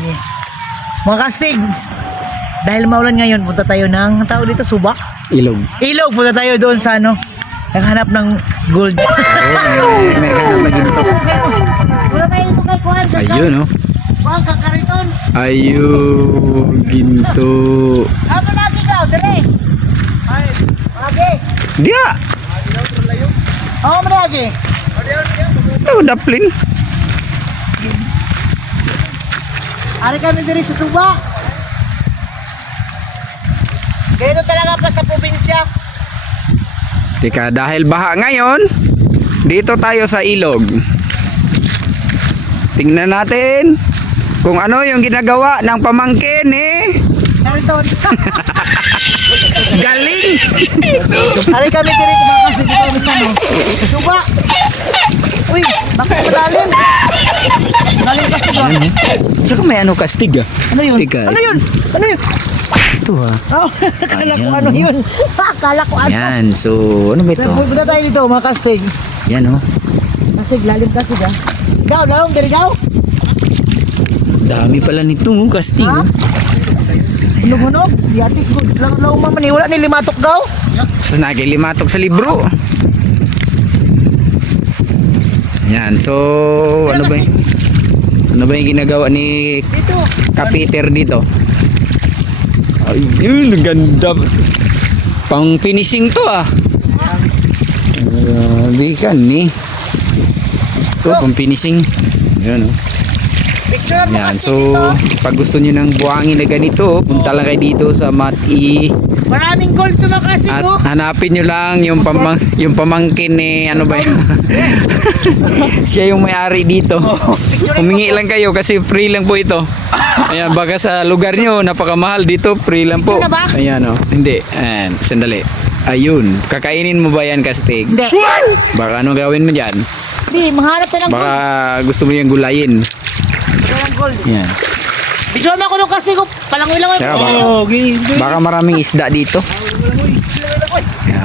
Yeah. Mga kastig, dahil maulan ngayon, punta tayo ng tao dito, Subak. Ilog. Ilog, punta tayo doon sa ano, naghanap ng gold. May ganap na ginto. Wala tayo dito kay Kuan. Ayun, oh. Kuan, kakariton. Ayun, ginto. Ano lagi ka? Dali. Lagi. Dia. Oo, lagi. Oh, daplin. Ari kami diri sa Subak. Ganito talaga pa sa probinsya. Teka, dahil baha ngayon, dito tayo sa ilog. Tingnan natin kung ano yung ginagawa ng pamangkin eh. Kariton. Galing! Ari kami diri kasi dito kami sa ano. Sa Subak. Uy, bakit malalim? Malalim kasi doon. Tsaka may ano kastig ah. Ano yun? Teka. Ano yun? Ano yun? Ito ah. Oh, akala ko Ayan, ano oh. yun. Akala ko ano. Yan, so ano ba ito? Punta tayo dito mga kastig. Yan oh. Kastig, lalim kastig ha. Gaw, lalim, diri gaw. Dami pala nito oh, kastig Ha? oh. Hunog-hunog. Yati ko. Lang maman wala ni limatok gaw. So nagilimatok sa libro. Yan, so ano ba y- ano ba yung ginagawa ni Dito. Kapiter dito? Ayun, ganda. Pang finishing to ah. Grabe ka ni. Ito, pang finishing. Yan oh. Picture mo Yan, kasi so dito. pag gusto nyo ng buhangin na ganito, punta lang kayo dito sa Mati Maraming gold to mga kastig at oh. hanapin nyo lang yung pamangkin ni ano ba yun? Siya yung may-ari dito. Humingi lang kayo kasi free lang po ito. Ayan, baka sa lugar nyo napakamahal, dito free lang po. Ito na ba? Ayan oh. Hindi, ayan, sandali. Ayun, kakainin mo ba yan kastig? Hindi. Baka anong gawin mo dyan? Hindi, mahanap tayo ng Baka gold. gusto mo yung gulayin. Ng gold. Yan. Video mo ako nung kastig oh. Palangoy-langoy. Kaya ba? Oh, game. Baka maraming isda dito.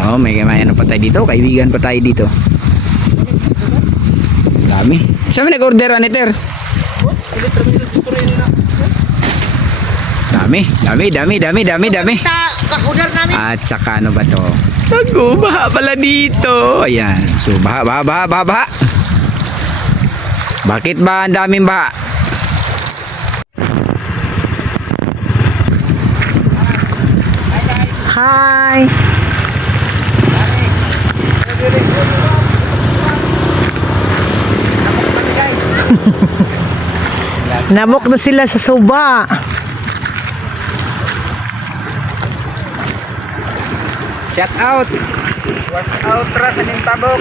Oo, may ano pa tayo dito. Kaibigan pa tayo dito. Dami. Saan mo nag-order Aniter? Dami. Sa kakudar namin. At saka ano ba to? Tago, baha pala dito. Ayan. So, baha. Bakit ba ang daming baha? Hi. Nabok na sila sa suba. Shout out. Watch out ra sa tabok.